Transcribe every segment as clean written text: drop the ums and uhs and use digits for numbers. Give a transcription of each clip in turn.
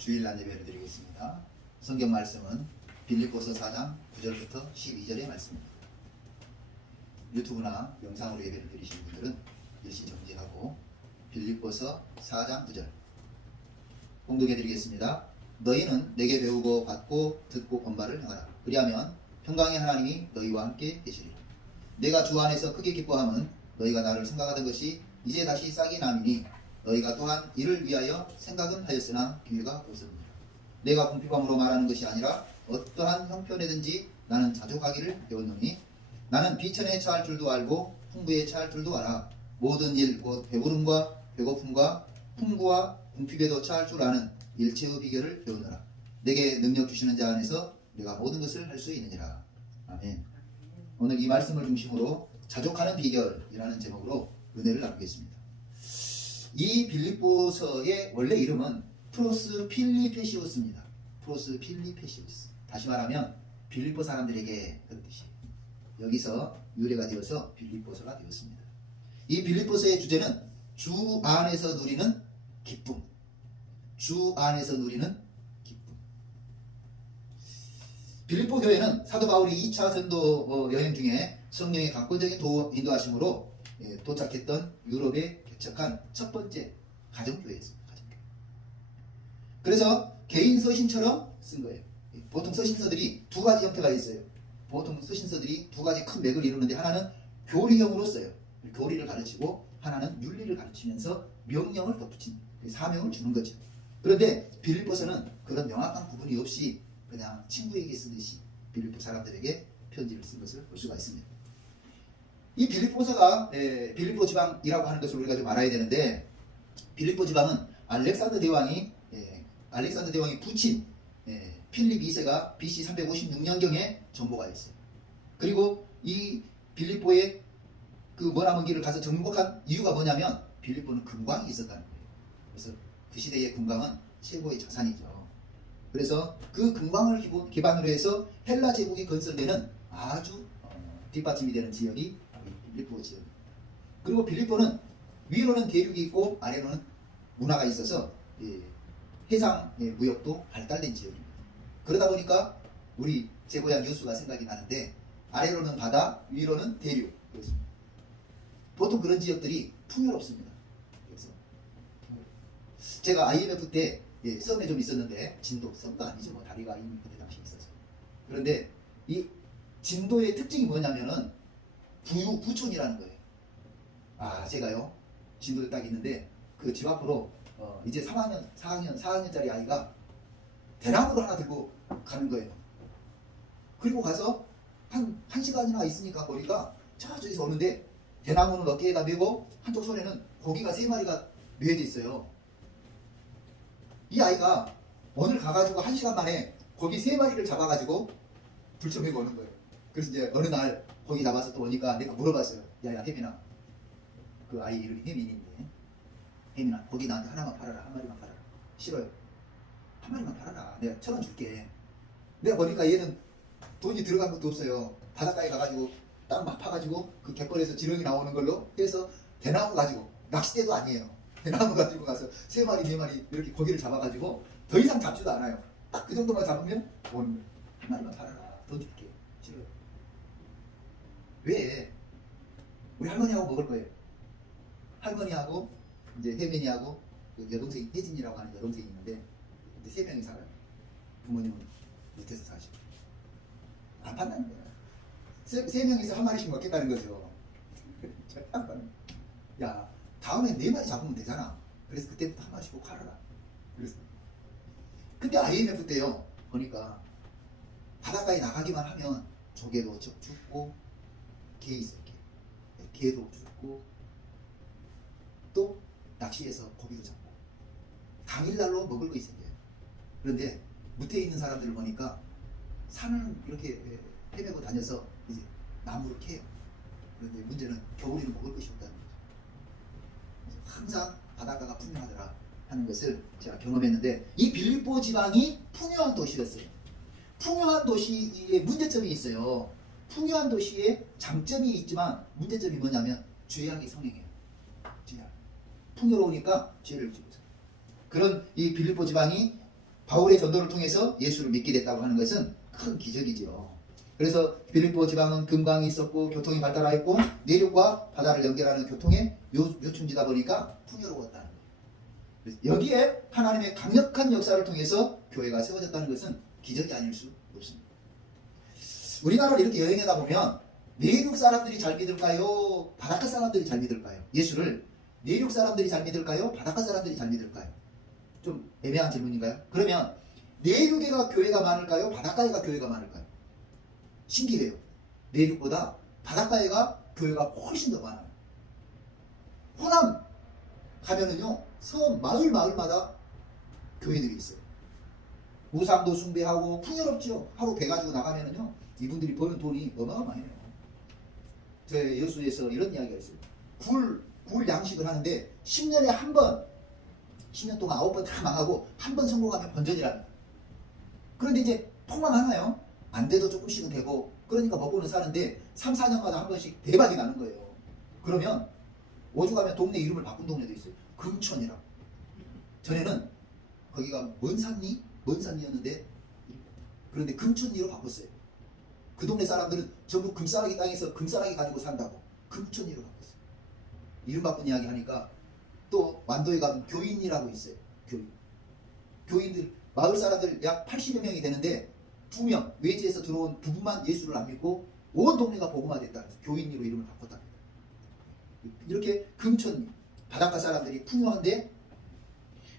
주일날 예배를 드리겠습니다. 성경 말씀은 빌립보서 4장 9절부터 12절의 말씀입니다. 유튜브나 영상으로 예배를 드리시는 분들은 일시 정지하고 빌립보서 4장 9절 공독해 드리겠습니다. 너희는 내게 배우고 받고 듣고 본 바를 행하라. 그리하면 평강의 하나님이 너희와 함께 계시리라. 내가 주 안에서 크게 기뻐함은 너희가 나를 생각하던 것이 이제 다시 싹이 남이니 너희가 또한 이를 위하여 생각은 하였으나 기회가 없습니다. 내가 궁핍함으로 말하는 것이 아니라 어떠한 형편에든지 나는 자족하기를 배웠노니 나는 비천에 처할 줄도 알고 풍부에 처할 줄도 알아. 모든 일 곧 배부름과 배고픔과 풍부와 궁핍에도 처할 줄 아는 일체의 비결을 배우노라. 내게 능력 주시는 자 안에서 내가 모든 것을 할 수 있느니라. 아멘. 오늘 이 말씀을 중심으로 자족하는 비결이라는 제목으로 은혜를 나누겠습니다. 이 빌립보서의 원래 이름은 프로스 필리페시우스입니다. 프로스 필리페시우스. 다시 말하면 빌립보 사람들에게 그런 뜻이에요. 여기서 유래가 되어서 빌립보서가 되었습니다. 이 빌립보서의 주제는 주 안에서 누리는 기쁨. 주 안에서 누리는 기쁨. 빌립보 교회는 사도 바울이 2차 전도 여행 중에 성령의 강권적인 인도하심으로 도착했던 유럽에 개척한 첫 번째 가정교회였습니다. 가정교회. 그래서 개인 서신처럼 쓴 거예요. 보통 서신서들이 두 가지 형태가 있어요. 보통 서신서들이 두 가지 큰 맥을 이루는데 하나는 교리형으로 써요. 교리를 가르치고 하나는 윤리를 가르치면서 명령을 덧붙인 사명을 주는 거죠. 그런데 빌립보서는 그런 명확한 구분이 없이 그냥 친구에게 쓰듯이 빌립보 사람들에게 편지를 쓴 것을 볼 수가 있습니다. 이 빌립보서가 빌립보 지방이라고 하는 것을 우리가 좀 알아야 되는데, 빌립보 지방은 알렉산더 대왕이 부친 필립 2세가 BC 356년경에 정복하 했어요. 그리고 이 빌립보의 그 머나먼 길을 가서 정복한 이유가 뭐냐면 빌립보는 금광이 있었다는 거예요. 그래서 그 시대의 금광은 최고의 자산이죠. 그래서 그 금광을 기반으로 해서 헬라 제국이 건설되는 아주 뒷받침이 되는 지역이 빌립보 지역입니다. 그리고 빌립보는 위로는 대륙이 있고 아래로는 문화가 있어서 해상 무역도 발달된 지역입니다. 그러다 보니까 우리 제 고향 여수가 생각이 나는데 아래로는 바다, 위로는 대륙. 그렇습니다. 보통 그런 지역들이 풍요롭습니다. 그래서 제가 IMF 때 섬에 좀 있었는데, 진도, 섬도 아니죠. 뭐 다리가 이미 그때 당시 있어서. 그런데 이 진도의 특징이 뭐냐면은 부촌이라는 거예요. 제가요 진도에 딱 있는데 그 집 앞으로 이제 4학년짜리 아이가 대나무를 하나 들고 가는 거예요. 그리고 가서 한 시간이나 있으니까 거리가 저쪽에서 오는데 대나무는 어깨에다 메고 한쪽 손에는 고기가 3마리가 메어져 있어요. 이 아이가 오늘 가가지고 1시간 만에 고기 3마리를 잡아가지고 불쳐메고 오는 거예요. 그래서 이제 어느 날 고기 잡아서 또 오니까 내가 물어봤어요. 야 혜민아, 그 아이 이름이 혜민인데, 혜민아 고기 나한테 하나만 팔아라. 한 마리만 팔아라. 싫어요. 한 마리만 팔아라. 내가 1,000원 줄게. 내가 보니까 얘는 돈이 들어간 것도 없어요. 바닷가에 가가지고 땅 막 파가지고 그 갯벌에서 지렁이 나오는 걸로 해서 대나무 가지고, 낚싯대도 아니에요. 대나무 가지고 가서 3마리 4마리 이렇게 고기를 잡아가지고 더 이상 잡지도 않아요. 딱 그 정도만 잡으면 오는 거예요. 한 마리만 팔아라. 돈 줄게. 싫어요. 왜? 우리 할머니하고 먹을 거예요. 할머니하고 이제 혜민이하고 그 여동생 혜진이라고 하는 여동생이 있는데 이제 3명이 살아요. 부모님은 밑에서 사시고 안 판다는 거예요. 3명이서 한 마리씩 먹겠다는 거죠. 야, 다음에 4마리 잡으면 되잖아. 그래서 그때부터 한 마리씩 꼭 갈아라. 그래서 근데 IMF 때요 보니까 바닷가에 나가기만 하면 조개도 죽고 게 있어요. 게도 죽고 또 낚시해서 고기도 잡고 당일날로 먹을 거 있어요. 그런데 무태에 있는 사람들을 보니까 산을 이렇게 헤매고 다녀서 이제 나무를 캐요. 그런데 문제는 겨울에는 먹을 것이 없다는 거죠. 항상 바닷가가 풍요하더라 하는 것을 제가 경험했는데, 이 빌립보 지방이 풍요한 도시였어요. 풍요한 도시에 문제점이 있어요. 풍요한 도시에 장점이 있지만 문제점이 뭐냐면 죄악이 성행해요. 죄악. 풍요로우니까 죄를 지고 있어요. 그런 이 빌립보 지방이 바울의 전도를 통해서 예수를 믿게 됐다고 하는 것은 큰 기적이죠. 그래서 빌립보 지방은 금강이 있었고 교통이 발달하였고 내륙과 바다를 연결하는 교통의 요충지다 보니까 풍요로웠다는 거예요. 여기에 하나님의 강력한 역사를 통해서 교회가 세워졌다는 것은 기적이 아닐 수 없습니다. 우리나라를 이렇게 여행하다 보면 내륙 사람들이 잘 믿을까요? 바닷가 사람들이 잘 믿을까요? 예수를 내륙 사람들이 잘 믿을까요? 바닷가 사람들이 잘 믿을까요? 좀 애매한 질문인가요? 그러면 내륙에가 교회가 많을까요? 바닷가에가 교회가 많을까요? 신기해요. 내륙보다 바닷가에가 교회가 훨씬 더 많아요. 호남 가면은요, 섬 마을마다 교회들이 있어요. 우상도 숭배하고 풍요롭죠. 하루 배 가지고 나가면은요, 이분들이 버는 돈이 어마어마해요. 제 여수에서 이런 이야기가 있어요. 굴 양식을 하는데 10년에 한 번, 10년 동안 9번 다 망하고 한 번 성공하면 번전이랍니다. 그런데 이제 폭망하나요? 안 돼도 조금씩은 되고, 그러니까 먹고는 사는데 3, 4년마다 한 번씩 대박이 나는 거예요. 그러면 오죽하면 동네 이름을 바꾼 동네도 있어요. 금천이라고. 전에는 거기가 먼산리였는데 그런데 금천리로 바꿨어요. 그 동네 사람들은 전부 금싸라기 땅에서 금싸라기 가지고 산다고 금천리로 바꿨어요. 이름 바꾼 이야기 하니까 또 완도에 가면 교인이라고 있어요. 교인들 마을 사람들 약 80여 명이 되는데 2명 외지에서 들어온 부부만 예수를 안 믿고 온 동네가 복음화됐다. 교인으로 이름을 바꿨답니다. 이렇게 금천리 바닷가 사람들이 풍요한데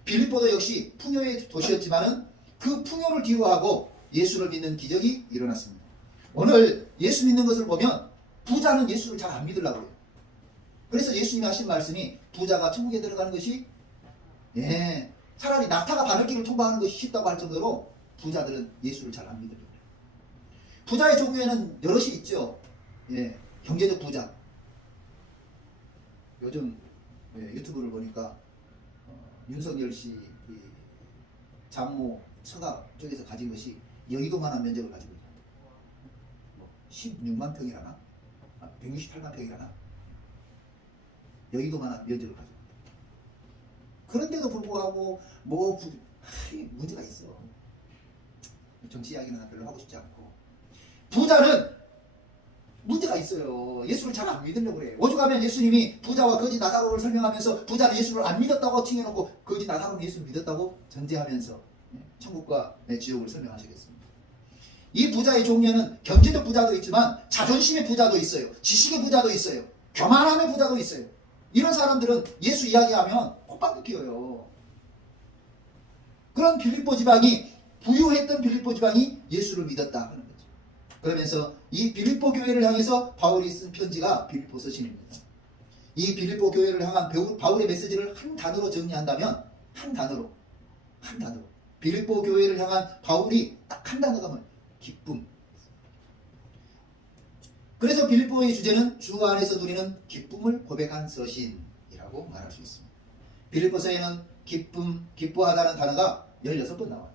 빌립보도 역시 풍요의 도시였지만은 그 풍요를 뒤로하고 예수를 믿는 기적이 일어났습니다. 오늘 예수 믿는 것을 보면 부자는 예수를 잘 안 믿으려고 해요. 그래서 예수님이 하신 말씀이 부자가 천국에 들어가는 것이 차라리 낙타가 바늘길을 통과하는 것이 쉽다고 할 정도로 부자들은 예수를 잘 안 믿으려고 해요. 부자의 종류에는 여럿이 있죠. 경제적 부자. 요즘 유튜브를 보니까 윤석열 씨 장모 처가 쪽에서 가진 것이 여의도만한 면적을 가지고 있다. 16만 평이라나? 168만 평이라나? 여의도만한 면적을 가지고 있다. 그런데도 불구하고 문제가 있어. 정치 이야기는 별로 하고 싶지 않고. 부자는 문제가 있어요. 예수를 잘 안 믿으려고 그래. 오죽하면 예수님이 부자와 거지 나사로를 설명하면서 부자는 예수를 안 믿었다고 칭해놓고 거지 나사로는 예수를 믿었다고 전제하면서 천국과 지옥을 설명하시겠습니다. 이 부자의 종류는 경제적 부자도 있지만 자존심의 부자도 있어요. 지식의 부자도 있어요. 교만함의 부자도 있어요. 이런 사람들은 예수 이야기하면 콧방귀 뀌어요. 그런 빌립보 지방이 부유했던 빌립보 지방이 예수를 믿었다 하는 거죠. 그러면서 이 빌립보 교회를 향해서 바울이 쓴 편지가 빌립보 서신입니다. 이 빌립보 교회를 향한 바울의 메시지를 한 단어로 정리한다면 한 단어로 빌립보 교회를 향한 바울이 딱 한 단어가 뭐예요? 기쁨. 그래서 빌립보의 주제는 주 안에서 누리는 기쁨을 고백한 서신이라고 말할 수 있습니다. 빌립보서에는 기쁨, 기뻐하다는 단어가 16번 나와요.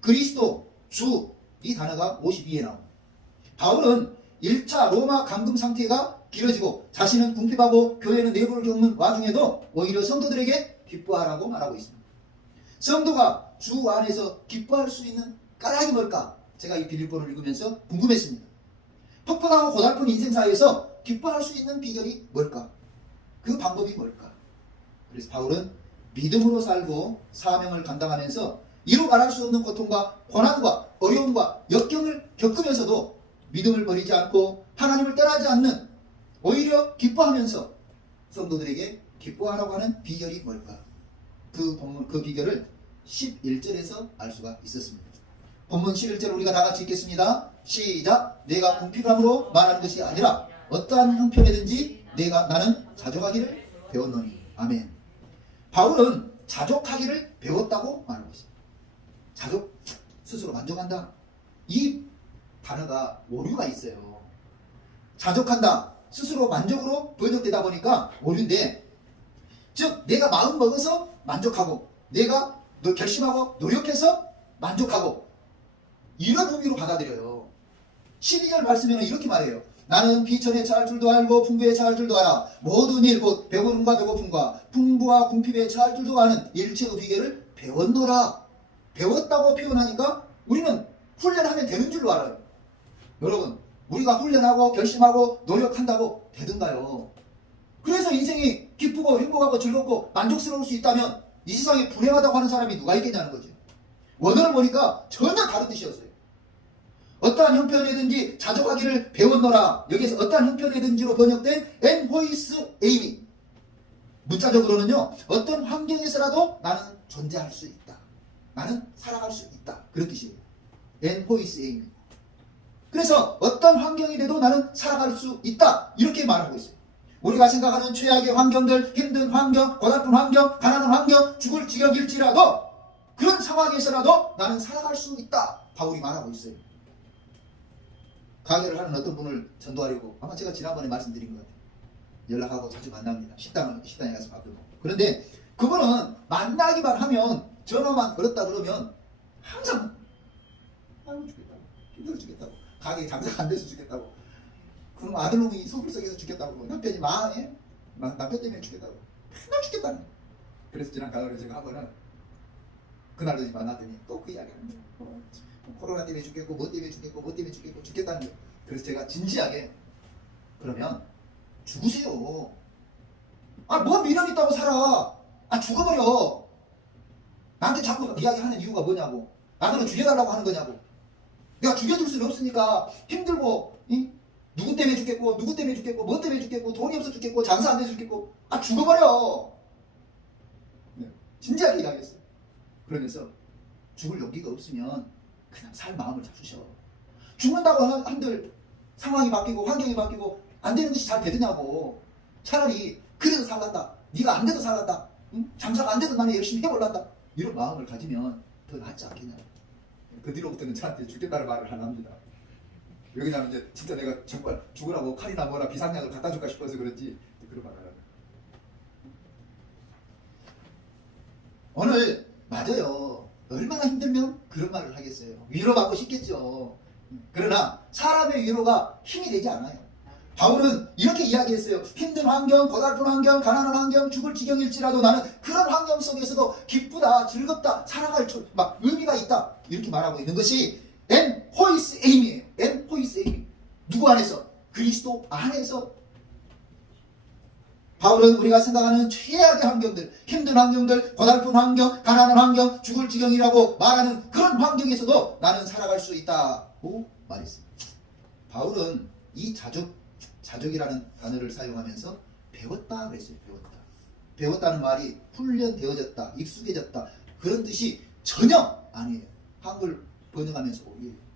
그리스도, 주, 이 단어가 52에 나옵니다. 바울은 1차 로마 감금 상태가 길어지고 자신은 궁핍하고 교회는 내부를 겪는 와중에도 오히려 성도들에게 기뻐하라고 말하고 있습니다. 성도가 주 안에서 기뻐할 수 있는 까닭이 뭘까? 제가 이 빌립보를 읽으면서 궁금했습니다. 퍽퍽하고 고달픈 인생사에서 기뻐할 수 있는 비결이 뭘까? 그 방법이 뭘까? 그래서 바울은 믿음으로 살고 사명을 감당하면서 이루 말할 수 없는 고통과 고난과 어려움과 역경을 겪으면서도 믿음을 버리지 않고 하나님을 떠나지 않는 오히려 기뻐하면서 성도들에게 기뻐하라고 하는 비결이 뭘까? 그 비결을 11절에서 알 수가 있었습니다. 본문 11절 우리가 다 같이 읽겠습니다. 시작. 내가 궁핍함으로 말하는 것이 아니라 어떠한 형편이든지 나는 자족하기를 배웠노니. 아멘. 바울은 자족하기를 배웠다고 말하고 있습니다. 자족, 스스로 만족한다. 이 단어가 오류가 있어요. 자족한다, 스스로 만족으로 번역되다 보니까 오류인데, 즉 내가 마음 먹어서 만족하고 내가 결심하고 노력해서 만족하고 이런 의미로 받아들여요. 12절 말씀에는 이렇게 말해요. 나는 비천에 처할 줄도 알고 풍부에 처할 줄도 알아. 모든 일 곧 배부름과 배고픔과 풍부와 궁핍에 처할 줄도 아는 일체의 비결을 배웠노라. 배웠다고 표현하니까 우리는 훈련하면 되는 줄로 알아요. 여러분, 우리가 훈련하고 결심하고 노력한다고 되던가요? 그래서 인생이 기쁘고 행복하고 즐겁고 만족스러울 수 있다면 이 세상에 불행하다고 하는 사람이 누가 있겠냐는 거죠. 원어를 보니까 전혀 다른 뜻이었어요. 어떠한 형편이든지 자족하기를 배웠노라. 여기에서 어떠한 형편이든지로 번역된 엔호이스 에이미. 문자적으로는요, 어떤 환경에서라도 나는 존재할 수 있다. 나는 살아갈 수 있다. 그런 뜻이에요. 엔호이스 에이미. 그래서 어떤 환경이 돼도 나는 살아갈 수 있다. 이렇게 말하고 있어요. 우리가 생각하는 최악의 환경들, 힘든 환경, 고달픈 환경, 가난한 환경, 죽을 지경일지라도 그런 상황에서라도 나는 살아갈 수 있다. 바울이 말하고 있어요. 강의를 하는 어떤 분을 전도하려고 아마 제가 지난번에 말씀드린 것 같아요. 연락하고 자주 만납니다. 식당에 가서 밥을 먹고. 그런데 그분은 만나기만 하면 전화만 걸었다 그러면 항상 아유 죽겠다고, 힘들어 죽겠다고, 가게 장사가 안 돼서 죽겠다고, 그럼 아들놈이 소불 속에서 죽겠다고, 남편이 망해, 남편 때문에 죽겠다고, 맨날 죽겠다는 거예요. 그래서 지난 가을에 제가 한 번은 그날도 만났더니 또 그 이야기하는 거예요. 코로나 때문에 죽겠고 뭐 때문에 죽겠고 뭐 때문에 죽겠고 죽겠다는 거예요. 그래서 제가 진지하게 그러면 죽으세요. 아, 뭐 미련 있다고 살아. 아, 죽어버려. 나한테 자꾸 이야기하는 이유가 뭐냐고. 나더러 죽여달라고 하는 거냐고. 내가 죽여줄 수는 없으니까 힘들고, 누구 때문에 죽겠고 누구 때문에 죽겠고 뭐 때문에 죽겠고 돈이 없어 죽겠고 장사 안 돼서 죽겠고, 아, 죽어버려. 네, 진지하게 이야기했어요. 그러면서 죽을 용기가 없으면 그냥 살 마음을 잡수셔. 죽는다고 한들 상황이 바뀌고 환경이 바뀌고 안 되는 것이 잘 되더냐고. 차라리 그래도 살란다, 네가 안 돼도 살란다, 장사가 안 돼도 나는 열심히 해볼란다, 이런 마음을 가지면 더 낫지 않겠냐. 그 뒤로부터는 저한테 죽겠다는 말을 안 합니다. 왜냐면 이제 진짜 내가 정말 죽으라고 칼이나 뭐나 비상약을 갖다 줄까 싶어서 그런지 그런 말을 하는. 오늘 맞아요. 얼마나 힘들면 그런 말을 하겠어요. 위로받고 싶겠죠. 그러나 사람의 위로가 힘이 되지 않아요. 바울은 이렇게 이야기했어요. 힘든 환경, 고달픈 환경, 가난한 환경, 죽을 지경일지라도 나는 그런 환경 속에서도 기쁘다, 즐겁다, 살아갈 막 의미가 있다, 이렇게 말하고 있는 것이 엔호이스 에임이에요. 엔호이스 에임. 누구 안에서? 그리스도 안에서. 바울은 우리가 생각하는 최악의 환경들, 힘든 환경들, 고달픈 환경, 가난한 환경, 죽을 지경이라고 말하는 그런 환경에서도 나는 살아갈 수 있다고 말했습니다. 바울은 이 자족이라는 단어를 사용하면서 배웠다 그랬어요. 배웠다는 말이 훈련되어졌다, 익숙해졌다, 그런 뜻이 전혀 아니에요. 한글 번역하면서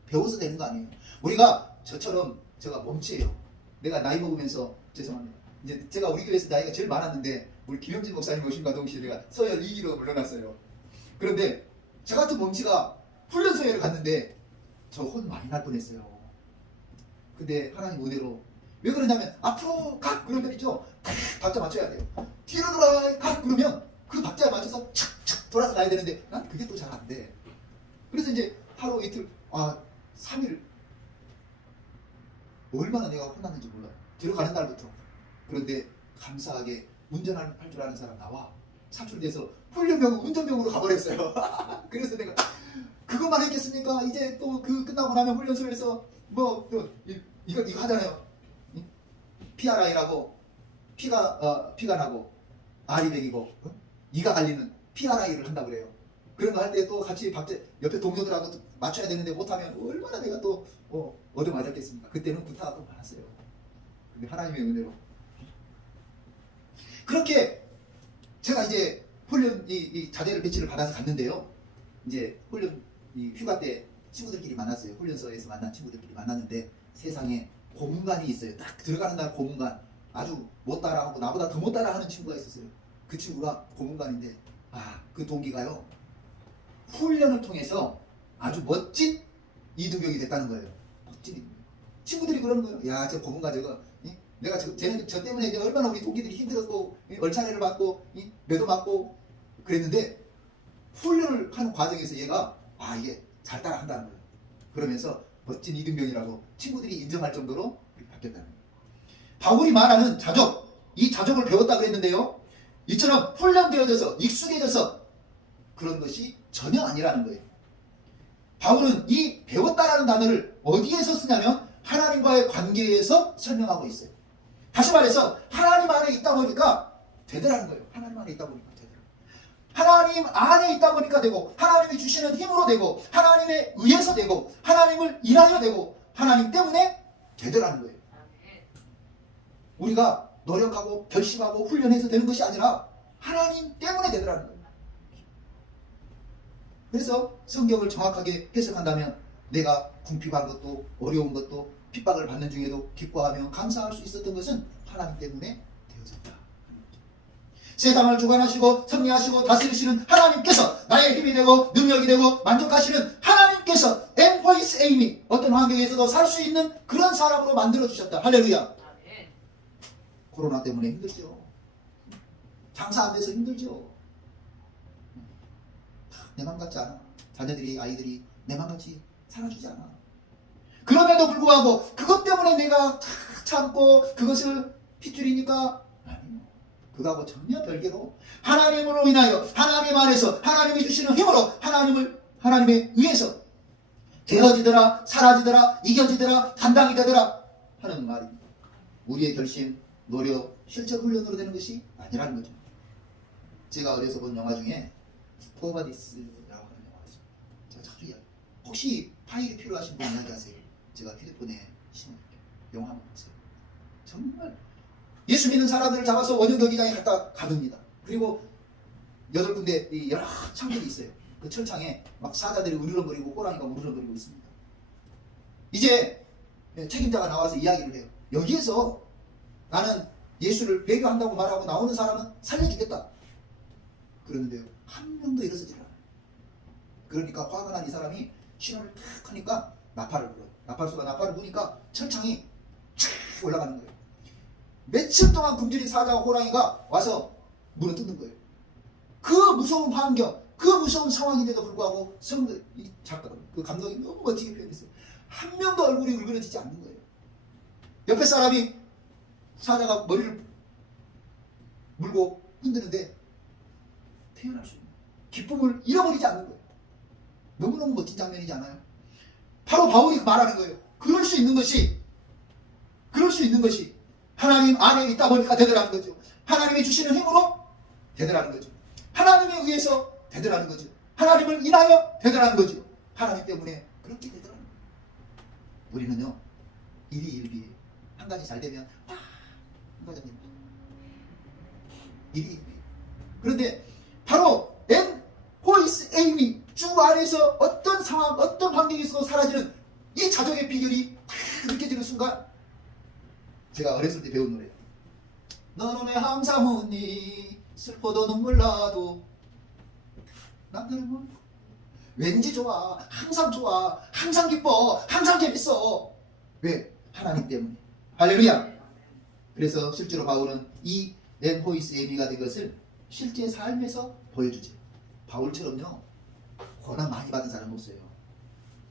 배워서 되는 거 아니에요. 우리가 저처럼, 제가 몸치예요. 내가 나이 먹으면서, 죄송합니다, 이제 제가 우리 교회에서 나이가 제일 많았는데 우리 김영진 목사님 오신과 동시에 내가 서열 2기로 물러났어요. 그런데 저 같은 몸치가 훈련소에를 갔는데 저 혼 많이 날 뻔했어요. 근데 하나님 은혜로, 왜 그러냐면 앞으로 각 그러면 있죠, 박자 맞춰야 돼요. 뒤로 돌아 각 그러면 그 박자에 맞춰서 착착 돌아서 가야 되는데 난 그게 또 잘 안 돼. 그래서 이제 하루 이틀, 3일, 얼마나 내가 혼났는지 몰라요. 들어가는 날부터. 그런데 감사하게 운전할 줄 아는 사람 나와 사출돼서 훈련병 운전병으로 가버렸어요. 그래서 내가 그것만 했겠습니까? 이제 또 그 끝나고 나면 훈련소에서 뭐 또 이거 하잖아요. PRI라고 피가 나고 R이 배기고 이가 갈리는 PRI를 한다고 그래요. 그런 거 할 때 또 같이 옆에 동료들하고 또 맞춰야 되는데 못하면 얼마나 내가 또 얻어맞았겠습니까? 그때는 구타가 또 많았어요. 근데 하나님의 은혜로 그렇게 제가 이제 훈련 이 자대를 배치를 받아서 갔는데요. 이제 훈련 휴가 때 친구들끼리 만났어요. 훈련소에서 만난 친구들끼리 만났는데 세상에 고문관이 있어요. 딱 들어가는 날 고문관, 아주 못 따라하고 나보다 더 못 따라하는 친구가 있었어요. 그 친구가 고문관인데 그 동기가요, 훈련을 통해서 아주 멋진 이등병이 됐다는 거예요. 멋진 이등병. 친구들이 그러는 거예요. 야, 저 고문관 저거, 내가 저 때문에 이제 얼마나 우리 동기들이 힘들었고 얼차례를 받고 매도 맞고 그랬는데 훈련을 하는 과정에서 얘가 이게 잘 따라한다는 거예요. 그러면서 멋진 이등병이라고 친구들이 인정할 정도로 바뀌었다는 거예요. 바울이 말하는 자족, 이 자족을 배웠다 그랬는데요, 이처럼 훈련되어져서 익숙해져서 그런 것이 전혀 아니라는 거예요. 바울은 이 배웠다라는 단어를 어디에서 쓰냐면 하나님과의 관계에서 설명하고 있어요. 다시 말해서 하나님 안에 있다 보니까 되더라는 거예요. 하나님 안에 있다 보니까 되더라. 하나님 안에 있다 보니까 되고, 하나님이 주시는 힘으로 되고, 하나님에 의해서 되고, 하나님을 인하여 되고, 하나님 때문에 되더라는 거예요. 우리가 노력하고 결심하고 훈련해서 되는 것이 아니라 하나님 때문에 되더라는 거예요. 그래서 성경을 정확하게 해석한다면 내가 궁핍한 것도 어려운 것도 핍박을 받는 중에도 기뻐하며 감사할 수 있었던 것은 하나님 때문에 되어졌다. 세상을 주관하시고 섭리하시고 다스리시는 하나님께서 나의 힘이 되고 능력이 되고 만족하시는 하나님께서 엠포이스 에이미 어떤 환경에서도 살 수 있는 그런 사람으로 만들어 주셨다. 할렐루야. 코로나 때문에 힘들죠. 장사 안 돼서 힘들죠. 내 맘 같지 않아. 자녀들이 아이들이 내 맘 같이 살아주지 않아. 그럼에도 불구하고 그것 때문에 내가 참고 그것을 핏줄이니까 아니요. 그거하고 전혀 별개로 하나님으로 인하여 하나님 안에서 하나님이 주시는 힘으로 하나님에 의해서 되어지더라, 사라지더라, 이겨지더라, 감당이 되더라 하는 말입니다. 우리의 결심, 노력, 실적 훈련으로 되는 것이 아니라는 거죠. 제가 어려서 본 영화 중에 포바디스라고 하는 영화가 있습니다. 제가 자주 이야기. 혹시 파일이 필요하신 분 이야기하세요. 제가 휴대폰에 심어볼게요. 영화 한번 보세요. 정말 예수 믿는 사람들을 잡아서 원형 경기장에 갖다 가둡니다. 그리고 8군데 여러 창들이 있어요. 그 철창에 막 사자들이 우르렁거리고 호랑이가 우르렁거리고 있습니다. 이제 책임자가 나와서 이야기를 해요. 여기에서 나는 예수를 배교한다고 말하고 나오는 사람은 살려주겠다. 그러는데요, 한 명도 일어서질 않아요. 그러니까 화가 난 이 사람이 신호를 탁 하니까 나팔을 불어요. 나팔을 부니까 철창이 쫙 올라가는 거예요. 며칠 동안 굶주린 사자와 호랑이가 와서 물어 뜯는 거예요. 그 무서운 환경, 그 무서운 상황인데도 불구하고 그 감독이 너무 멋지게 표현했어요. 한 명도 얼굴이 울그러지지 않는 거예요. 옆에 사람이 사자가 머리를 물고 흔드는데 태어날 수 있는 기쁨을 잃어버리지 않는 거예요. 너무너무 멋진 장면이지 않아요? 바로 바울이 말하는 거예요. 그럴 수 있는 것이 하나님 안에 있다 보니까 되더라는 거죠. 하나님이 주시는 힘으로 되더라는 거죠. 하나님에 의해서 되더라는 거죠. 하나님을 인하여 되더라는 거죠. 하나님 때문에 그렇게 되더라는 거예요. 우리는요, 일희일비예요. 한 가지 잘 되면 한 가지 됩니다. 일희일비. 그런데 바로 호이스 에이미 주 안에서 어떤 상황, 어떤 환경에서 사라지는 이 자족의 비결이 딱 느껴지는 순간, 제가 어렸을 때 배운 노래예요. 너는 왜 항상 웃니? 슬퍼도 눈물 나도 남들은 뭐 왠지 좋아, 항상 기뻐, 항상 재밌어. 왜? 하나님 때문에. 할렐루야. 그래서 실제로 바울은 이 호이스 에이미가 된 것을 실제 삶에서 보여주죠. 바울처럼요, 고난 많이 받은 사람 없어요.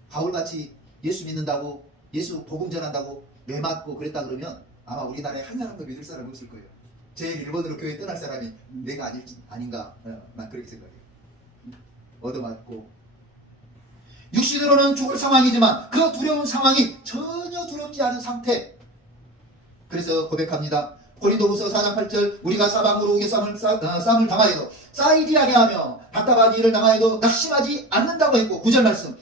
바울같이 예수 믿는다고, 예수 복음 전한다고 매 맞고 그랬다 그러면 아마 우리나라에 한 사람도 믿을 사람 없을 거예요. 제일 일본으로 교회 떠날 사람이 내가 아닌가, 난 그렇게 생각해요. 얻어맞고 육신으로는 죽을 상황이지만 그 두려운 상황이 전혀 두렵지 않은 상태. 그래서 고백합니다. 고린도후서 4장 8절 우리가 사방으로 우게 쌈을 당하여도 쌓이지 아니하며 답답한 일을 당하여도 낙심하지 않는다고 했고, 9절 말씀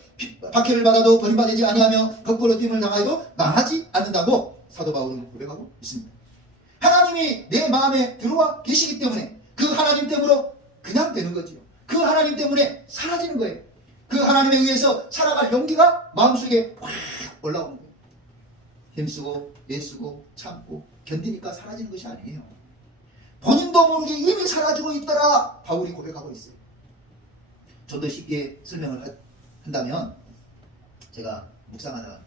박해를 받아도 버림받지 아니하며 거꾸로 됨을 당하여도 망하지 않는다고 사도 바울은 고백하고 있습니다. 하나님이 내 마음에 들어와 계시기 때문에 그 하나님 때문에 그냥 되는 거지요. 그 하나님 때문에 사라지는 거예요. 그 하나님에 의해서 살아갈 용기가 마음속에 확 올라오는 거예요. 힘쓰고 애쓰고 참고 견디니까 사라지는 것이 아니에요. 본인도 모르게 이미 사라지고 있더라 바울이 고백하고 있어요. 좀 더 쉽게 설명을 한다면, 제가 묵상하다가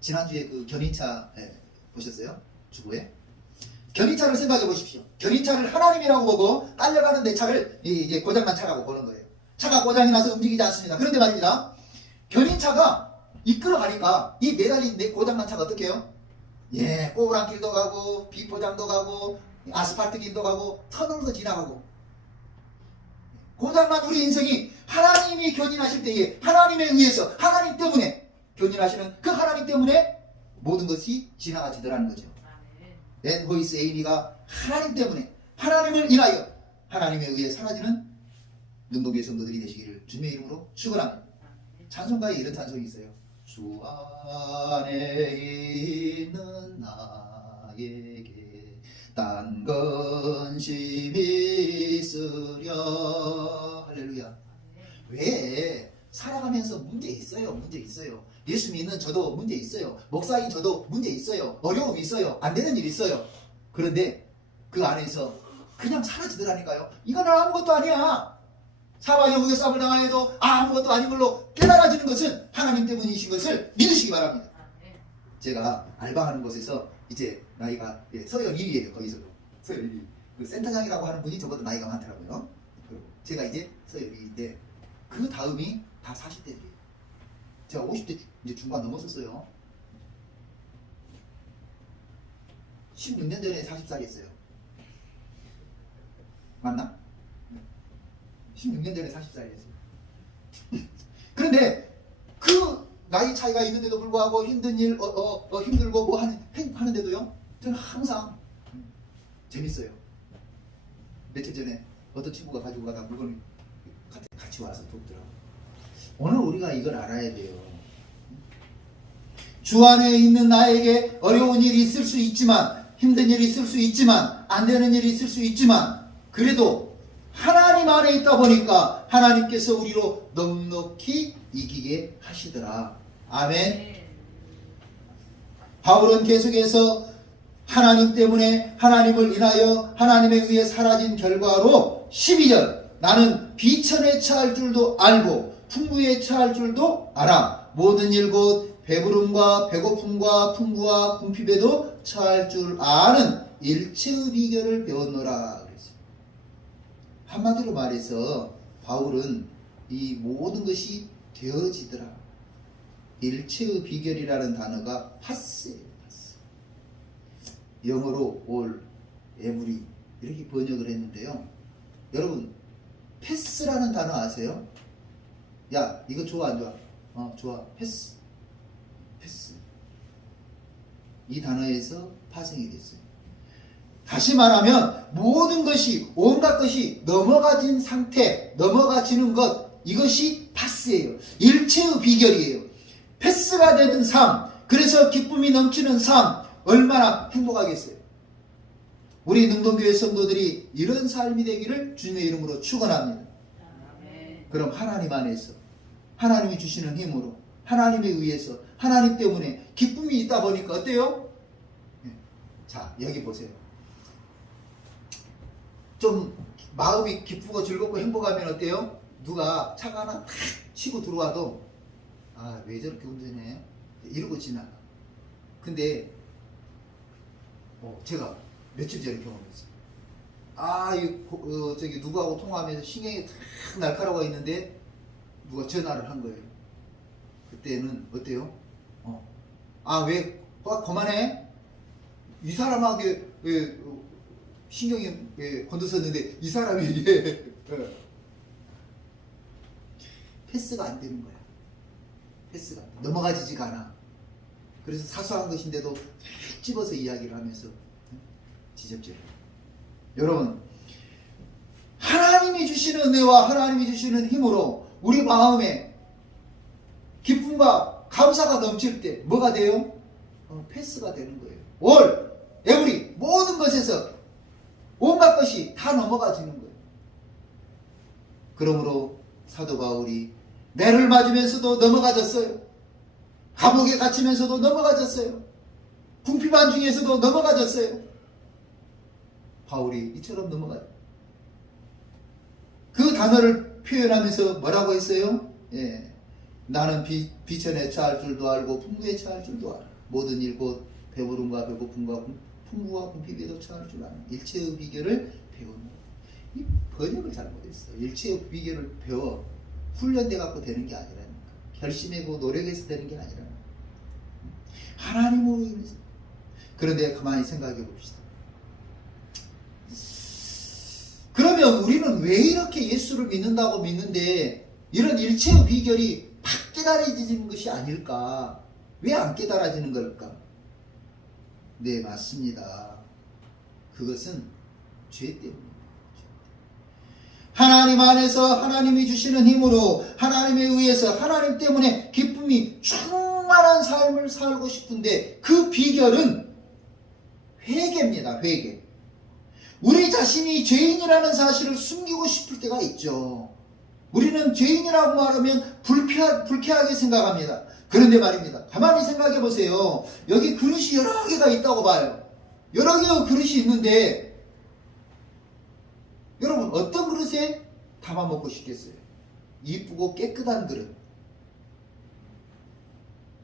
지난주에 그 견인차 보셨어요? 주부에 견인차를 생각해 보십시오. 견인차를 하나님이라고 보고 딸려가는 내 차를 이제 고장난 차라고 보는 거예요. 차가 고장이 나서 움직이지 않습니다. 그런데 말입니다, 견인차가 이끌어가니까 이 매달린 내 고장난 차가 어떻게 해요? 꼬부랑길도 가고 비포장도 가고 아스팔트 길도 가고 터널도 지나가고, 고장난 우리 인생이 하나님이 교진하실 때에 하나님에 의해서 하나님 때문에 교진하시는 그 하나님 때문에 모든 것이 지나가지더라는 거죠. 앤 호이스 에이미가 하나님 때문에 하나님을 인하여 하나님에 의해 사라지는 능동교회 성도들이 되시기를 주님의 이름으로 축원합니다. 찬송가에 이런 찬송이 있어요. 주 안에 있는 나에게 딴 근심이 있으랴. 할렐루야. 왜? 살아가면서 문제 있어요. 문제 있어요. 예수 믿는 저도 문제 있어요. 목사인 저도 문제 있어요. 어려움이 있어요. 안 되는 일 있어요. 그런데 그 안에서 그냥 사라지더라니까요. 이건 아무것도 아니야. 사망의 영역의 싸움을 당하여도 아무것도 아닌 걸로 깨달아지는 것은 하나님 때문이신 것을 믿으시기 바랍니다. 제가 알바하는 곳에서 이제 나이가 서열 1위에요. 거기서도 서열 1위. 그 센터장이라고 하는 분이 저보다 나이가 많더라고요. 제가 이제 서열 1위인데 그 다음이 다 40대들이에요. 제가 50대 이제 중반 넘었었어요. 16년 전에 40살이었어요. 맞나? 16년 전에 40살이었어요. 그런데 그 나이 차이가 있는데도 불구하고 힘든 일, 힘들고 뭐 하는데도요, 저는 항상 재밌어요. 며칠 전에 어떤 친구가 가지고 가다 물건을 같이 와서 돕더라고요. 오늘 우리가 이걸 알아야 돼요. 주 안에 있는 나에게 어려운 일이 있을 수 있지만, 힘든 일이 있을 수 있지만, 안 되는 일이 있을 수 있지만, 그래도 하나님 안에 있다 보니까 하나님께서 우리로 넉넉히 이기게 하시더라. 아멘. 바울은 계속해서 하나님 때문에 하나님을 인하여 하나님에 의해 사라진 결과로 12절 나는 비천에 처할 줄도 알고 풍부에 처할 줄도 알아. 모든 일 곧 배부름과 배고픔과 풍부와 궁핍에도 처할 줄 아는 일체의 비결을 배웠노라. 그랬어요. 한마디로 말해서 바울은 이 모든 것이 되어지더라. 일체의 비결이라는 단어가 파스예요. 파스. 영어로 all, every 이렇게 번역을 했는데요. 여러분 패스라는 단어 아세요? 야 이거 좋아 안 좋아? 좋아. 패스. 패스. 이 단어에서 파생이 됐어요. 다시 말하면 모든 것이 온갖 것이 넘어가진 상태, 넘어가지는 것 이것이 파스예요. 일체의 비결이에요. 패스가 되는 삶, 그래서 기쁨이 넘치는 삶 얼마나 행복하겠어요. 우리 능동교회 성도들이 이런 삶이 되기를 주님의 이름으로 축원합니다. 그럼 하나님 안에서 하나님이 주시는 힘으로 하나님에 의해서 하나님 때문에 기쁨이 있다 보니까 어때요? 자 여기 보세요. 좀 마음이 기쁘고 즐겁고 행복하면 어때요? 누가 차가 하나 탁 치고 들어와도 아 왜 저렇게 운전해? 이러고 지나가. 근데 제가 며칠 전에 경험했어요. 저기 누구하고 통화하면서 신경이 탁 날카로워 있는데 누가 전화를 한 거예요. 그때는 어때요? 왜 그만해? 이 사람하게 왜 신경이 건드렸는데 이 사람이 패스가 안 되는 거야. 패스가 넘어가지지가 않아. 그래서 사소한 것인데도 집어서 이야기를 하면서 지적질을. 여러분 하나님이 주시는 은혜와 하나님이 주시는 힘으로 우리 마음에 기쁨과 감사가 넘칠 때 뭐가 돼요? 패스가 되는 거예요. 올, 에브리 모든 것에서 온갖 것이 다 넘어가지는 거예요. 그러므로 사도 바울이 매를 맞으면서도 넘어가졌어요. 감옥에 갇히면서도 넘어가졌어요. 궁핍한 중에서도 넘어가졌어요. 바울이 이처럼 넘어가요. 그 단어를 표현하면서 뭐라고 했어요? 나는 비천에 처할 줄도 알고 풍부에 처할 줄도 알아. 모든 일 곧 배부름과 배고픔과 풍부와 궁핍에도 처할 줄 아는 일체의 비결을 배우는. 이 번역을 잘못했어. 일체의 비결을 배워 훈련돼 갖고 되는 게 아니라니까. 결심하고 노력해서 되는 게 아니라 하나님으로 인해서. 그런데 가만히 생각해 봅시다. 그러면 우리는 왜 이렇게 예수를 믿는다고 믿는데 이런 일체의 비결이 팍 깨달아지는 것이 아닐까? 왜 안 깨달아지는 걸까? 네, 맞습니다. 그것은 죄 때문입니다. 하나님 안에서 하나님이 주시는 힘으로 하나님에 의해서 하나님 때문에 기쁨이 충만한 삶을 살고 싶은데 그 비결은 회개입니다. 회개. 우리 자신이 죄인이라는 사실을 숨기고 싶을 때가 있죠. 우리는 죄인이라고 말하면 불쾌하게 생각합니다. 그런데 말입니다. 가만히 생각해 보세요. 여기 그릇이 여러 개가 있다고 봐요. 여러 개의 그릇이 있는데 여러분 어떤 그릇에 담아 먹고 싶겠어요? 이쁘고 깨끗한 그릇,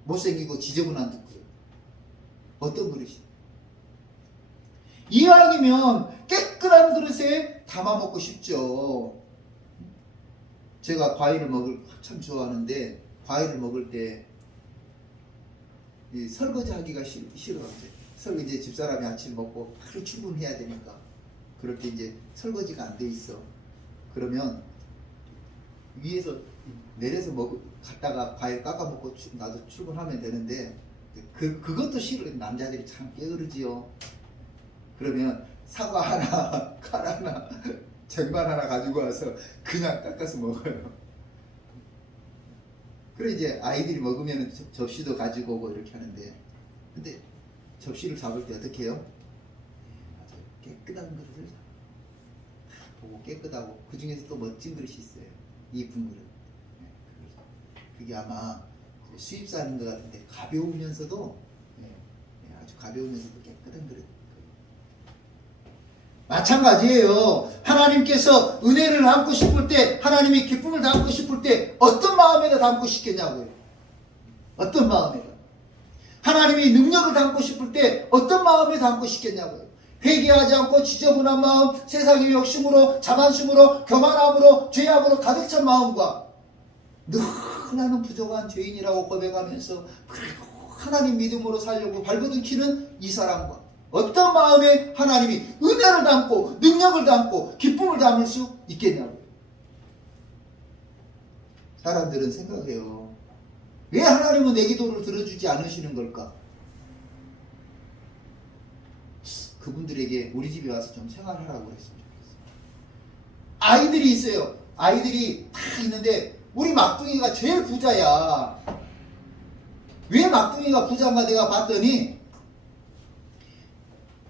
못생기고 지저분한 그릇. 어떤 그릇이? 이왕이면 깨끗한 그릇에 담아 먹고 싶죠. 제가 과일을 먹을 참 좋아하는데 과일을 먹을 때 설거지 하기가 싫어요. 설거지 집사람이 아침 먹고 하루 출근해야 되니까 그럴 때 이제 설거지가 안 돼 있어. 그러면 위에서 내려서 갔다가 과일 깎아 먹고 나도 출근하면 되는데 그것도 싫어요. 남자들이 참 게으르지요. 그러면 사과 하나, 칼 하나, 쟁반 하나 가지고 와서 그냥 깎아서 먹어요. 그래 이제 아이들이 먹으면 접시도 가지고 오고 이렇게 하는데 근데 접시를 잡을 때 어떻게 해요? 아주 깨끗한 그릇을 보고 깨끗하고 그 중에서 또 멋진 그릇이 있어요. 이쁜 그릇. 그게 아마 수입산인 것 같은데 가벼우면서도 아주 가벼우면서도 깨끗한 그릇. 마찬가지예요. 하나님께서 은혜를 담고 싶을 때, 하나님이 기쁨을 담고 싶을 때 어떤 마음에다 담고 싶겠냐고요. 어떤 마음에다. 하나님이 능력을 담고 싶을 때 어떤 마음에 담고 싶겠냐고요. 회개하지 않고 지저분한 마음, 세상의 욕심으로, 자만심으로, 교만함으로, 죄악으로 가득 찬 마음과 늘 나는 부족한 죄인이라고 고백하면서 그래도 하나님 믿음으로 살려고 발버둥키는 이 사람과 어떤 마음에 하나님이 은혜를 담고 능력을 담고 기쁨을 담을 수 있겠냐고요. 사람들은 생각해요. 왜 하나님은 내 기도를 들어주지 않으시는 걸까? 그분들에게 우리 집에 와서 좀 생활하라고 했으면 좋겠어요. 아이들이 있어요. 아이들이 다 있는데 우리 막둥이가 제일 부자야. 왜 막둥이가 부자인가 내가 봤더니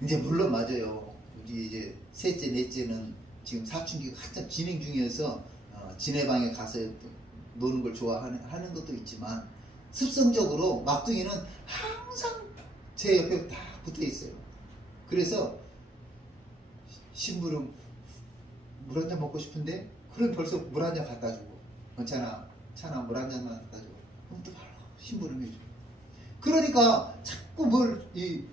이제 물론 맞아요. 우리 이제 셋째, 넷째는 지금 사춘기가 한참 진행 중이어서 지네 방에 가서 노는 걸 좋아하는 것도 있지만 습성적으로 막둥이는 항상 제 옆에 다 붙어 있어요. 그래서 심부름 물 한 잔 먹고 싶은데 그럼 벌써 물 한 잔 갖다 주고 차나 물 한 잔만 갖다 주고 그럼 또 바로 심부름 해주고 그러니까 자꾸 뭘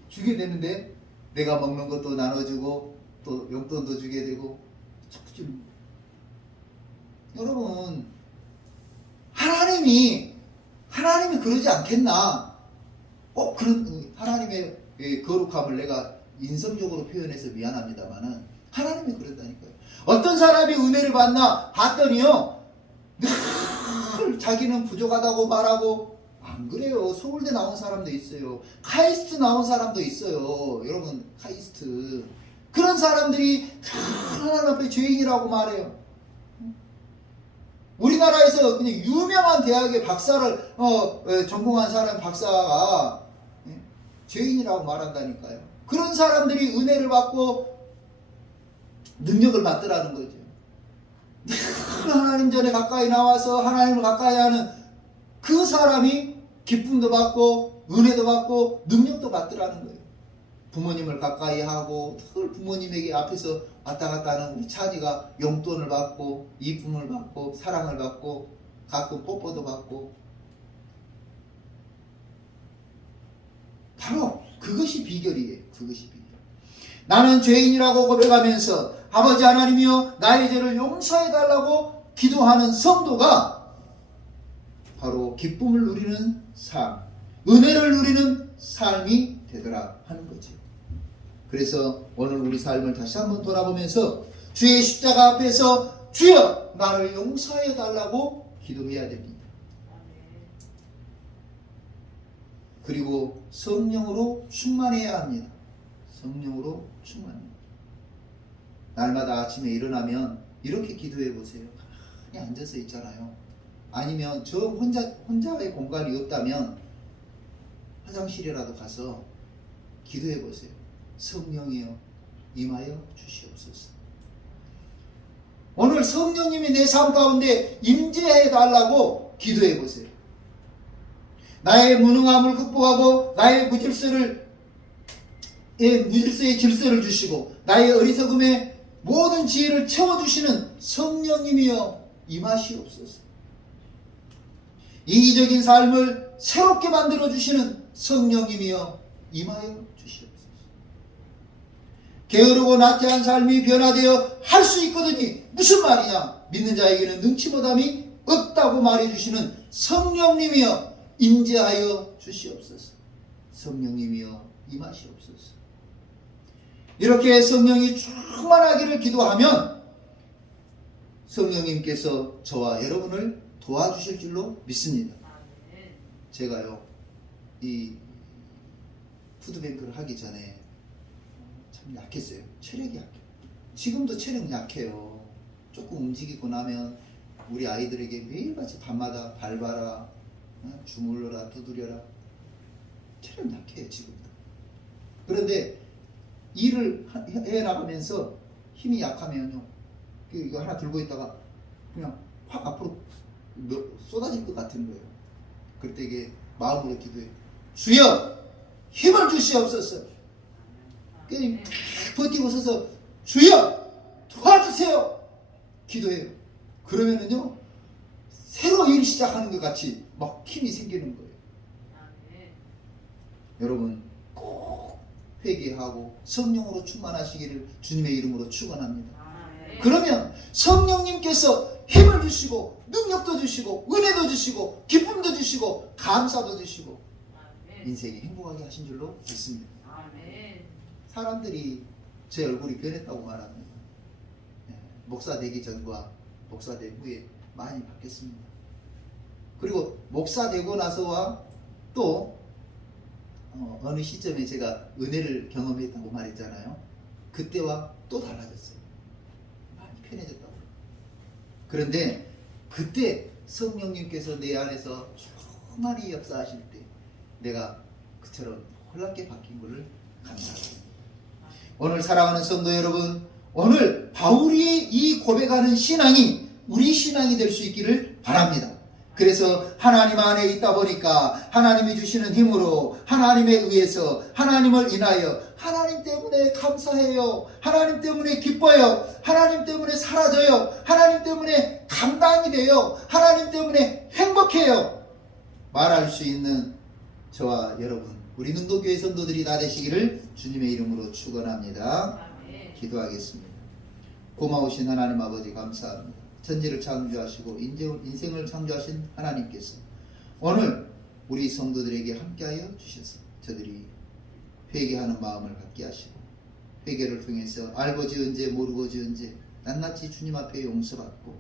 주게 되는데 내가 먹는 것도 나눠주고 또 용돈도 주게 되고 자꾸 좀 여러분 하나님이 그러지 않겠나? 그런 하나님의 거룩함을 내가 인성적으로 표현해서 미안합니다만은 하나님이 그런다니까요. 어떤 사람이 은혜를 받나 봤더니요 늘 자기는 부족하다고 말하고 안 그래요. 서울대 나온 사람도 있어요. 카이스트 나온 사람도 있어요. 여러분 카이스트 그런 사람들이 하나님 앞에 죄인이라고 말해요. 우리나라에서 그냥 유명한 대학의 박사를 전공한 사람 박사가 죄인이라고 말한다니까요. 그런 사람들이 은혜를 받고 능력을 받더라는 거죠. 하나님 전에 가까이 나와서 하나님을 가까이 하는 그 사람이 기쁨도 받고 은혜도 받고 능력도 받더라는 거예요. 부모님을 가까이 하고 늘 부모님에게 앞에서 왔다 갔다 하는 우리 찬이가 용돈을 받고 이쁨을 받고 사랑을 받고 가끔 뽀뽀도 받고 바로 그것이 비결이에요. 그것이 비결. 나는 죄인이라고 고백하면서 아버지 하나님이여 나의 죄를 용서해달라고 기도하는 성도가 바로 기쁨을 누리는 삶, 은혜를 누리는 삶이 되더라 하는 거죠. 그래서 오늘 우리 삶을 다시 한번 돌아보면서 주의 십자가 앞에서 주여 나를 용서해달라고 기도해야 됩니다. 그리고 성령으로 충만해야 합니다. 성령으로 충만합니다. 날마다 아침에 일어나면 이렇게 기도해 보세요. 가만히 앉아서 있잖아요. 아니면 저 혼자의 공간이 없다면 화장실이라도 가서 기도해 보세요. 성령이여 임하여 주시옵소서. 오늘 성령님이 내 삶 가운데 임재해 달라고 기도해 보세요. 나의 무능함을 극복하고 나의 무질서의 질서를 주시고 나의 어리석음의 모든 지혜를 채워주시는 성령님이여 임하시옵소서. 이기적인 삶을 새롭게 만들어주시는 성령님이여 임하여 주시옵소서. 게으르고 나태한 삶이 변화되어 할 수 있거든요. 무슨 말이냐? 믿는 자에게는 능치보담이 없다고 말해주시는 성령님이여 임재하여 주시옵소서. 성령님이여 임하시옵소서. 이렇게 성령이 충만하기를 기도하면 성령님께서 저와 여러분을 도와주실 줄로 믿습니다. 제가요 이 푸드뱅크를 하기 전에 참 약했어요. 체력이 약해요. 지금도 체력 약해요. 조금 움직이고 나면 우리 아이들에게 매일같이 밤마다 밟아라, 주물러라, 두드려라. 체력 약해요 지금도. 그런데 일을 해나가면서 힘이 약하면요 이거 하나 들고 있다가 그냥 확 앞으로 쏟아질 것 같은 거예요. 그때 이게 마음으로 기도해요. 주여 힘을 주시옵소서. 그냥 버티고 서서 주여 도와주세요 기도해요. 그러면은요 새로 일 시작하는 것 같이 막 힘이 생기는 거예요. 여러분 꼭 회개하고 성령으로 충만하시기를 주님의 이름으로 축원합니다. 그러면 성령님께서 힘을 주시고 능력도 주시고 은혜도 주시고 기쁨도 주시고 감사도 주시고 인생이 행복하게 하신 줄로 믿습니다. 사람들이 제 얼굴이 변했다고 말합니다. 목사 되기 전과 목사 된 후에 많이 바뀌었습니다. 그리고 목사 되고 나서와 또 어느 시점에 제가 은혜를 경험했다고 말했잖아요. 그때와 또 달라졌어요. 많이 편해졌다고. 그런데 그때 성령님께서 내 안에서 충만히 역사하실 때 내가 그처럼 놀랍게 바뀐 것을 감사합니다. 오늘 사랑하는 성도 여러분, 오늘 바울이 이 고백하는 신앙이 우리 신앙이 될 수 있기를 바랍니다. 그래서 하나님 안에 있다 보니까 하나님이 주시는 힘으로 하나님에 의해서 하나님을 인하여 하나님 때문에 감사해요. 하나님 때문에 기뻐요. 하나님 때문에 사라져요. 하나님 때문에 감당이 돼요. 하나님 때문에 행복해요. 말할 수 있는 저와 여러분, 우리 능동교회 성도들이 다 되시기를 주님의 이름으로 축원합니다. 기도하겠습니다. 고마우신 하나님 아버지 감사합니다. 천지를 창조하시고 인생을 창조하신 하나님께서 오늘 우리 성도들에게 함께하여 주셔서 저들이 회개하는 마음을 갖게 하시고 회개를 통해서 알고 지은 죄 모르고 지은 죄 낱낱이 주님 앞에 용서받고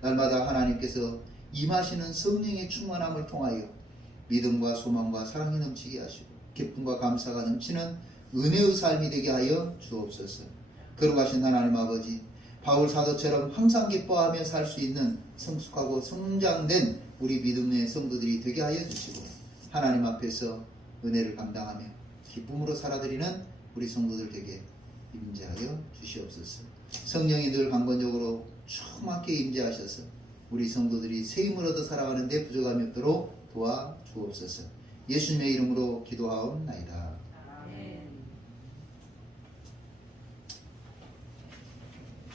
날마다 하나님께서 임하시는 성령의 충만함을 통하여 믿음과 소망과 사랑이 넘치게 하시고 기쁨과 감사가 넘치는 은혜의 삶이 되게 하여 주옵소서. 거룩하신 하나님 아버지, 바울 사도처럼 항상 기뻐하며 살 수 있는 성숙하고 성장된 우리 믿음의 성도들이 되게 하여 주시고 하나님 앞에서 은혜를 감당하며 기쁨으로 살아드리는 우리 성도들 되게 임재하여 주시옵소서. 성령이 늘 강건적으로 충만하게 임재하셔서 우리 성도들이 새 힘을 얻어 살아가는 데 부족함이 없도록 도와주옵소서. 예수님의 이름으로 기도하옵나이다.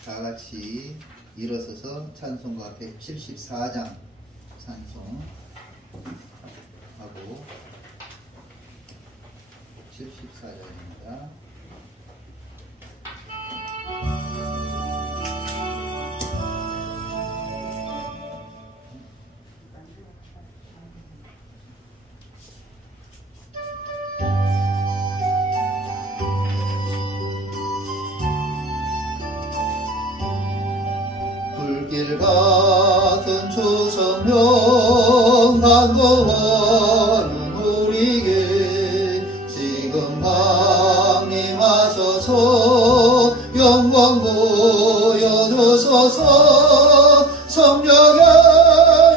다 같이 일어서서 찬송가 174장 찬송하고 74장입니다. 불길 같은 초성령 간구하는 우리에게 지금 강림하셔서 영광 보여주소서. 성령의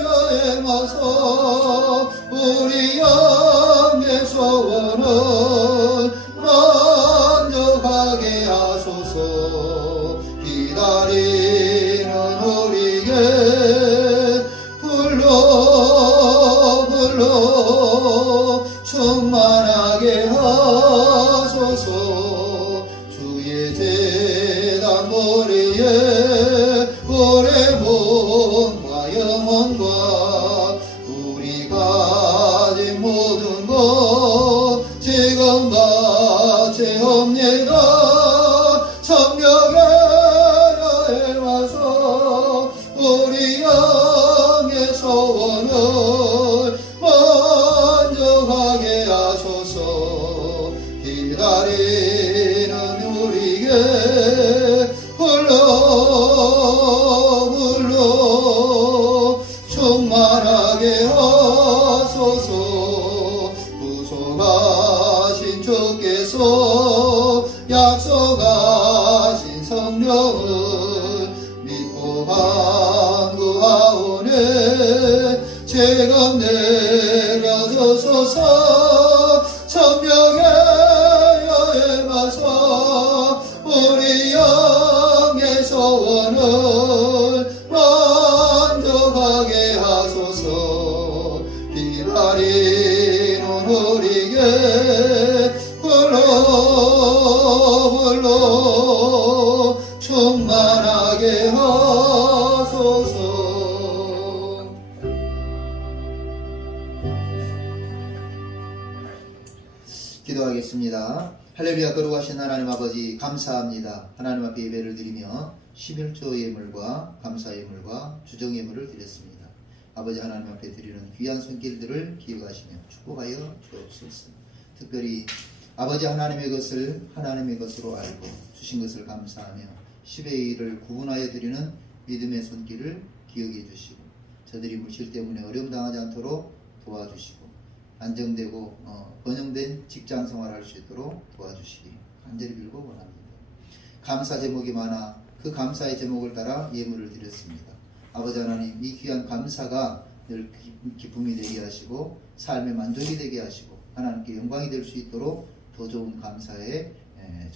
여행하서 우리 영의 소원을 만족하게 하소서. 기다리는 우리에게 불러 충만하게 하소서. 주의 제단 머리에 오래 몸과 영혼과 우리 가진 모든 것 지금 바치옵니다. 성령의 여행하서 우리 영의 소원을 만족하게 하소서. 기다리는 우리에게 불러 충만하게 하소서. 구속하신 주께서 약속하신 성령을 믿고 간구하오네. 지금 내려주소서. 성령의 여행하서 우리 영의 소원을 만족하게 하소서. 기다리는 우리에게 불러 충만하게 하소서. 기도하겠습니다. 할렐루야. 거룩하신 하나님 아버지, 감사합니다. 하나님 앞에 예배를 드리며 11조 예물과 감사 예물과 주정 예물을 드렸습니다. 아버지 하나님 앞에 드리는 귀한 손길들을 기억하시며 축복하여 주옵소서. 특별히 아버지 하나님의 것을 하나님의 것으로 알고 주신 것을 감사하며 10의 1을 구분하여 드리는 믿음의 손길을 기억해 주시고 저들이 물질 때문에 어려움 당하지 않도록 도와주시고 안정되고 번영된 직장 생활할 수 있도록 도와주시기 간절히 빌고 원합니다. 감사 제목이 많아 그 감사의 제목을 따라 예물을 드렸습니다. 아버지 하나님, 이 귀한 감사가 늘 기쁨이 되게 하시고 삶의 만족이 되게 하시고 하나님께 영광이 될 수 있도록 더 좋은 감사의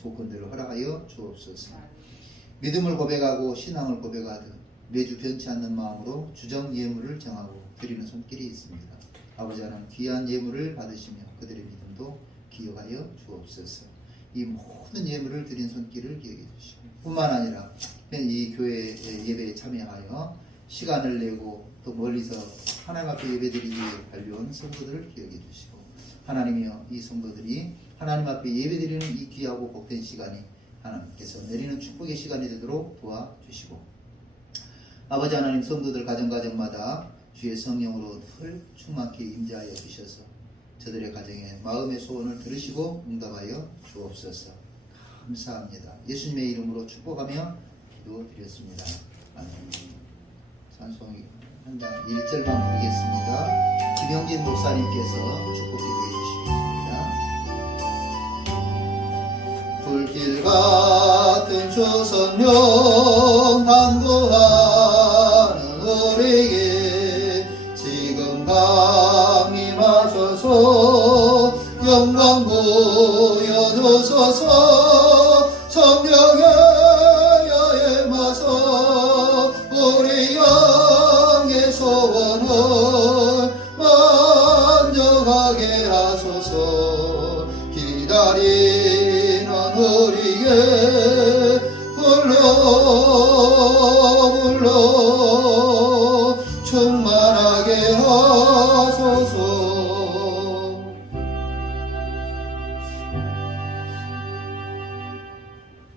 조건들을 허락하여 주옵소서. 믿음을 고백하고 신앙을 고백하듯 매주 변치 않는 마음으로 주정 예물을 정하고 드리는 손길이 있습니다. 아버지 하나님, 귀한 예물을 받으시며 그들의 믿음도 기억하여 주옵소서. 이 모든 예물을 드린 손길을 기억해 주시고 뿐만 아니라 이 교회 예배에 참여하여 시간을 내고 또 멀리서 하나님 앞에 예배드리기 위해 달려온 성도들을 기억해 주시고 하나님이여, 이 성도들이 하나님 앞에 예배드리는 이 귀하고 복된 시간이 하나님께서 내리는 축복의 시간이 되도록 도와주시고 아버지 하나님, 성도들 가정마다 주의 성령으로 늘 충만케 임재하여 주셔서 저들의 가정에 마음의 소원을 들으시고 응답하여 주옵소서. 감사합니다. 예수님의 이름으로 축복하며 기도드렸습니다. 아멘. 찬송이 한 장 1절만 부르겠습니다. 김영진 목사님께서 축복 기도해 주시겠습니다. 불길 같은 주 성령 간구하는 우리에게 지금 강림하셔서 영광 보여주소서. 성령의 여행하서 우리 영의 소원을 만족하게 하소서. 기다리는 우리에게 불러 충만하게 하소서.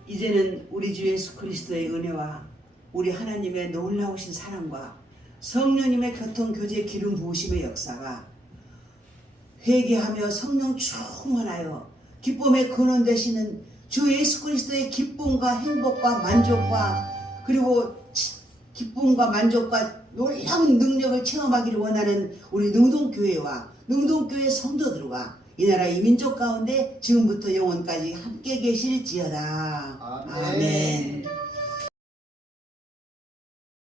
이제는 우리 주 예수 그리스도의 은혜와 우리 하나님의 놀라우신 사랑과 성령님의 교통교제 기름 부으심의 역사가 회개하며 성령 충만하여 기쁨의 근원 되시는 주 예수 그리스도의 기쁨과 행복과 만족과 그리고 기쁨과 만족과 놀라운 능력을 체험하기를 원하는 우리 능동교회와 능동교회 성도들과 이 나라 이 민족 가운데 지금부터 영원까지 함께 계실지어다. 아멘. 아멘.